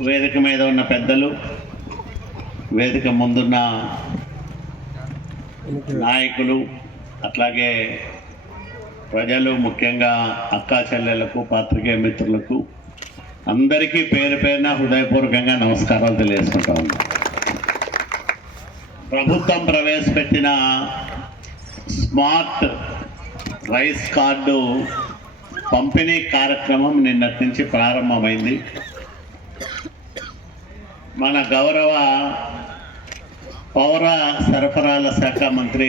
వేదిక మీద ఉన్న పెద్దలు వేదిక ముందున్న నాయకులు అట్లాగే ప్రజలు ముఖ్యంగా అక్కా చెల్లెలకు పాత్రికేయ మిత్రులకు అందరికీ పేరు పేరున హృదయపూర్వకంగా నమస్కారాలు తెలియజేసుకుంటా ఉన్నాం. ప్రభుత్వం ప్రవేశపెట్టిన స్మార్ట్ రైస్ కార్డు పంపిణీ కార్యక్రమం నిన్నటి నుంచి ప్రారంభమైంది. మన గౌరవ పౌర సరఫరాల శాఖ మంత్రి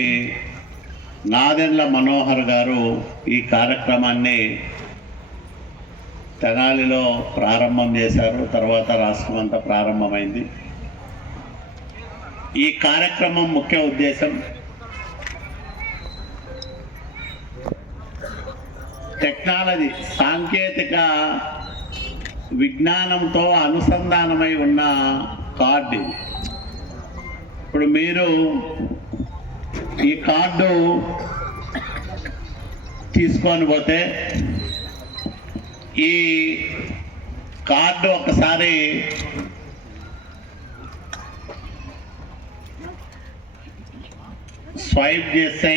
నాదెండ్ల మనోహర్ గారు ఈ కార్యక్రమాన్ని తెనాలిలో ప్రారంభం చేశారు. తర్వాత రాష్ట్రం అంతా ప్రారంభమైంది. ఈ కార్యక్రమం ముఖ్య ఉద్దేశం టెక్నాలజీ సాంకేతిక విజ్ఞానంతో అనుసంధానమై ఉన్న కార్డు. ఇప్పుడు మీరు ఈ కార్డు తీసుకొని పోతే ఈ కార్డు ఒకసారి స్వైప్ చేస్తే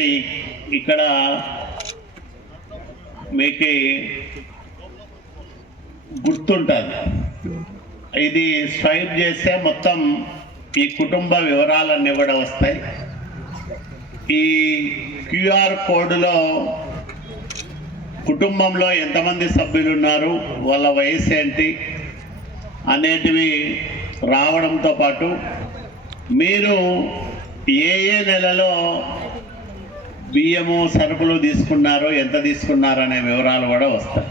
ఇక్కడ మీకు గుర్తుంటుంది. ఇది స్వైప్ చేస్తే మొత్తం ఈ కుటుంబ వివరాలన్నీ కూడా వస్తాయి. ఈ క్యూఆర్ కోడ్లో కుటుంబంలో ఎంతమంది సభ్యులు ఉన్నారు వాళ్ళ వయసు ఏంటి అనేటివి రావడంతో పాటు మీరు ఏ ఏ నెలలో బియ్యము సరుకులు తీసుకున్నారో ఎంత తీసుకున్నారనే వివరాలు కూడా వస్తాయి.